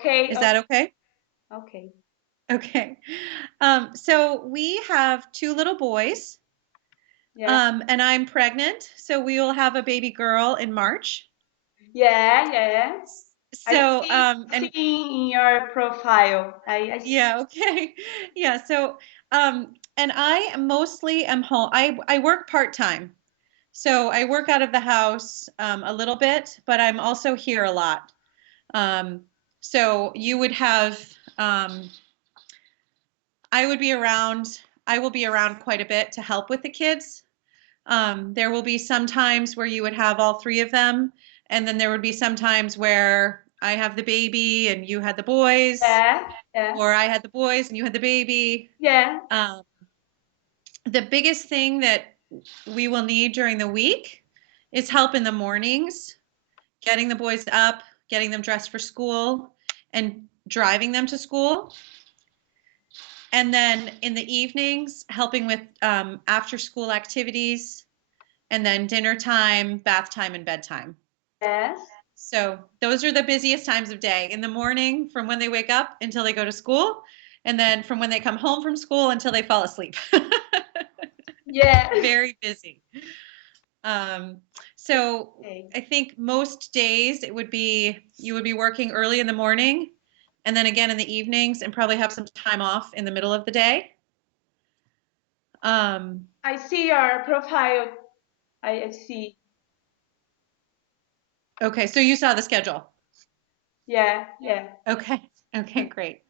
Okay. Is that okay? Okay. Okay. So we have two little boys. Yeah. And I'm pregnant, so we will have a baby girl in March. Yeah, yeah. So, See in your profile. I see. yeah, okay. Yeah, so, and I mostly am home. I work part-time. So I work out of the house a little bit, but I'm also here a lot. Um, so you would have, um, I would be around, I will be around quite a bit to help with the kids. There will be some times where you would have all three of them, and then there would be some times where I have the baby and you had the boys, Yeah, yeah. or I had the boys and you had the baby. Yeah. The biggest thing that we will need during the week is help in the mornings, getting the boys up, getting them dressed for school, and driving them to school. And then in the evenings, helping with after school activities, and then dinner time, bath time, and bedtime. Yes. So those are the busiest times of day. In the morning, from when they wake up until they go to school, and then from when they come home from school until they fall asleep. Yeah. Very busy. So Okay. I think most days it would be you would be working early in the morning and then again in the evenings and probably have some time off in the middle of the day. I see your profile. I see. Okay, so you saw the schedule. Yeah, yeah. Okay, okay, great.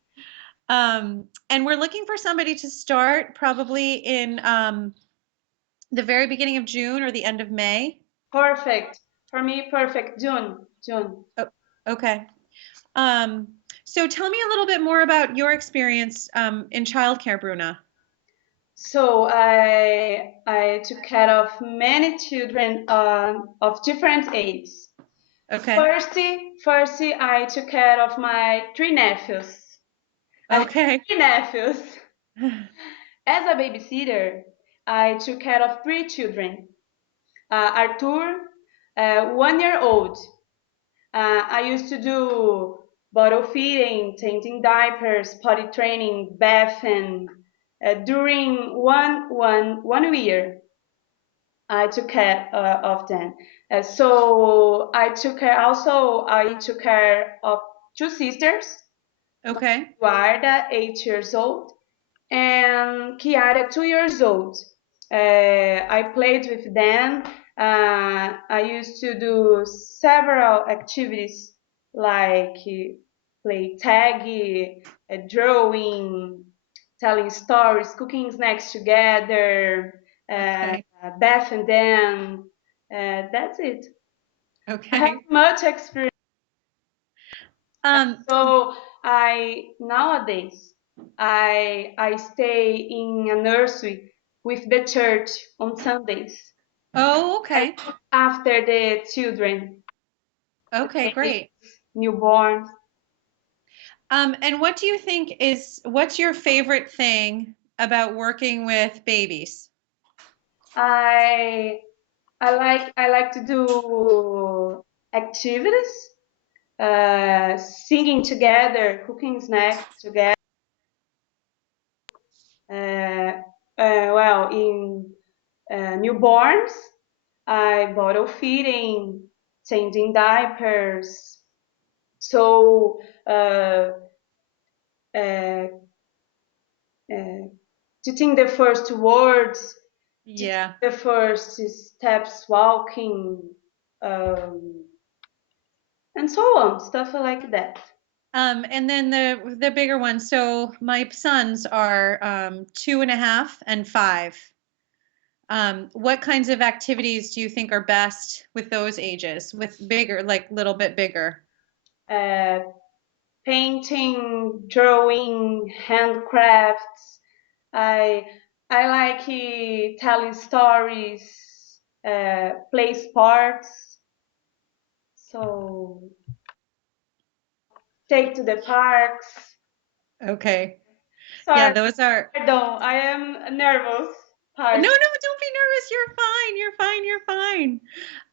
And we're looking for somebody to start probably in the very beginning of June or the end of May. Perfect. For me, perfect. June. June. Oh, okay. Um, so tell me a little bit more about your experience in childcare, Bruna. So I took care of many children of different ages. Okay. Firstly, I took care of my three nephews. I have Okay. three nephews. As a babysitter, I took care of three children. Arthur, 1 year old. I used to do bottle feeding, changing diapers, potty training, bathing. During one year, I took care of them. So I took care of two sisters, Okay. Eduarda, 8 years old, and Kiara, 2 years old. I played with them. I used to do several activities like play tag, drawing, telling stories, cooking snacks together, Okay. bathing them. That's it. I have Okay. much experience. Um, So I nowadays I stay in a nursery with the church on Sundays. oh, I okay. look after the children, Okay, babies, great. newborns. And what do you think what's your favorite thing about working with babies? I I like to do activities, singing together, cooking snacks together. Well, in newborns, I bottle feeding, changing diapers. So, uh, uh, teaching the first words, teaching Yeah. the first steps walking, um, and so on, stuff like that. And then the bigger ones. So my sons are 2.5 and 5. What kinds of activities do you think are best with those ages, with bigger, like little bit bigger? Uh, Painting, drawing, handcrafts. I I like telling stories, play sports. So take to the parks. Okay. Yeah, Sorry, those are. pardon, I am nervous. No, Pardon. no, don't be nervous. You're fine. You're fine. You're fine.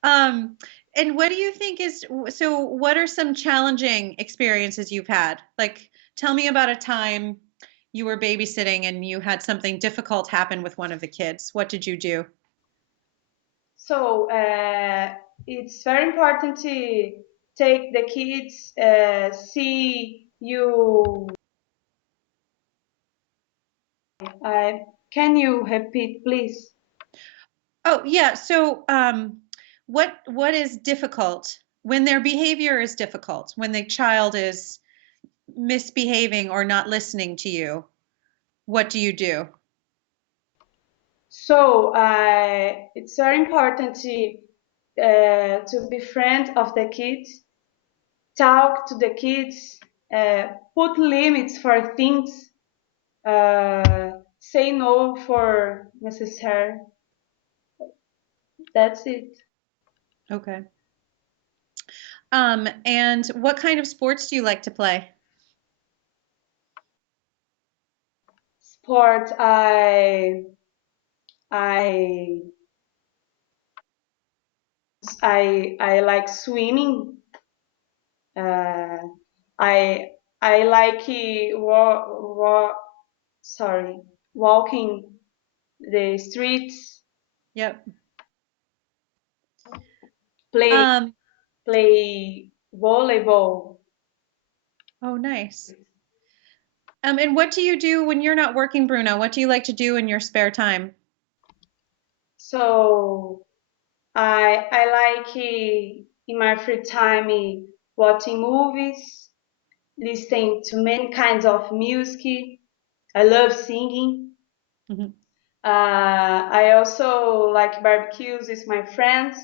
Um, And what do you think is so? What are some challenging experiences you've had? Like, tell me about a time you were babysitting and you had something difficult happen with one of the kids. What did you do? So it's very important to take the kids, see you. Uh, can you repeat, please? Oh, yeah. So, what is difficult when their behavior is difficult, when the child is misbehaving or not listening to you? What do you do? So it's very important to be friend of the kids, talk to the kids, put limits for things, say no for necessary. That's it. Okay. And what kind of sports do you like to play? Sport, I I like swimming. Uh, I I like sorry, walking the streets, Yep. play Um, play volleyball. oh, nice. And what do you do when you're not working, Bruno? What do you like to do in your spare time? So I like in my free time watching movies, listening to many kinds of music. I love singing. Mhm. I also like barbecues with my friends,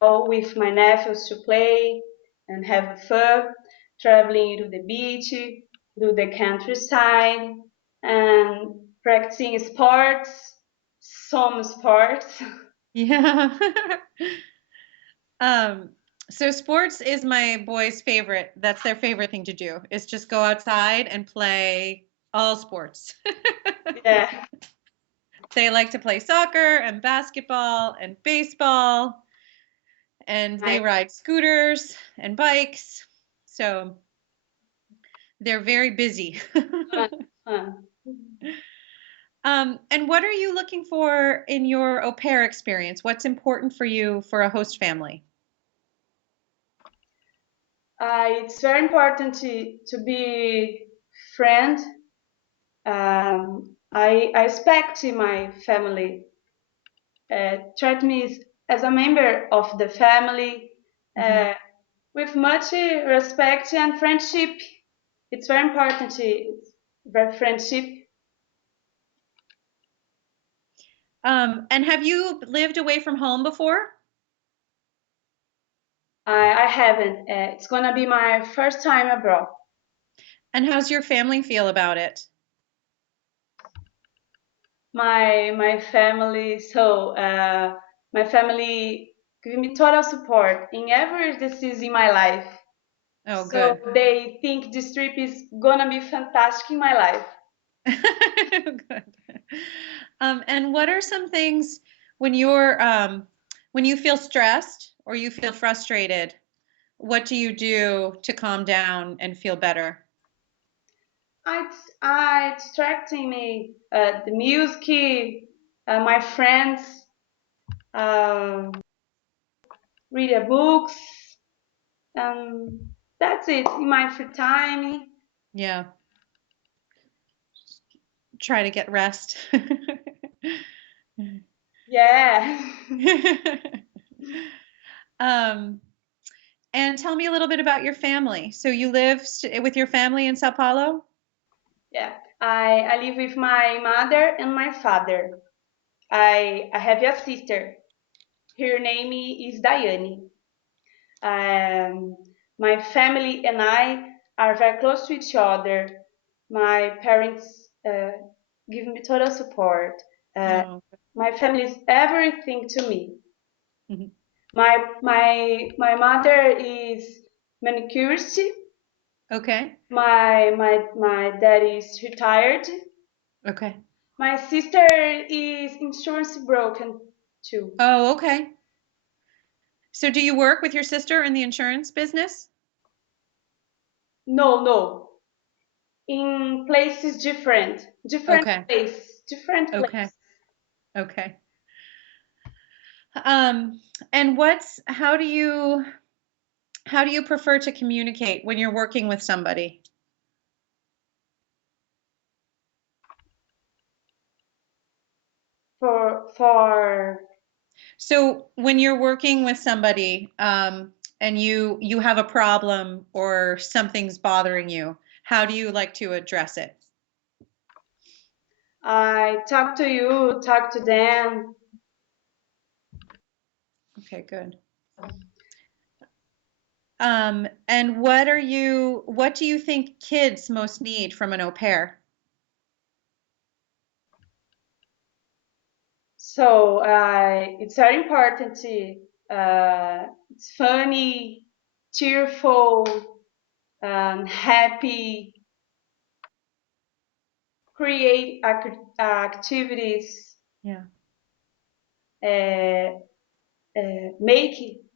go with my nephews to play and have fun, traveling to the beach, to the countryside, and practicing sports, some sports. Yeah. Um, so sports is my boys' favorite. That's their favorite thing to do, is just go outside and play all sports. Yeah, They like to play soccer and basketball and baseball, and they nice. ride scooters and bikes. So they're very busy. Fun, fun. And what are you looking for in your au pair experience? What's important for you for a host family? It's very important to be friend. I expect my family treat me as a member of the family Mhm. uh, with much respect and friendship. It's very important the friendship. And have you lived away from home before? I haven't. It's gonna be my first time abroad. And how's your family feel about it? My family, my family give me total support in every decision in my life. Oh, So good. they think this trip is gonna be fantastic in my life. Good. And what are some things when you're when you feel stressed or you feel frustrated, what do you do to calm down and feel better? I distracting me the music, my friends, um, read a books, that's it. In my free time, Yeah, try to get rest. yeah, Um, and tell me a little bit about your family. So you live with your family in Sao Paulo? yeah. I live with my mother and my father. I have a sister. Her name is Diane. Um, my family and I are very close to each other. My parents give me total support. Uh, No. my family is everything to me. Mhm. My mother is manicurist. Okay. My dad is retired. Okay. My sister is insurance broken. too. Oh, okay. So do you work with your sister in the insurance business? No, no. In places different Okay. place, different Okay. place. Okay. And how do you prefer to communicate when you're working with somebody? For So when you're working with somebody, and you have a problem or something's bothering you, how do you like to address it? I talk to you, talk to them. Okay, good. And what do you think kids most need from an au pair? So it's very important to it's funny, cheerful, happy, create activities, Yeah. uh, make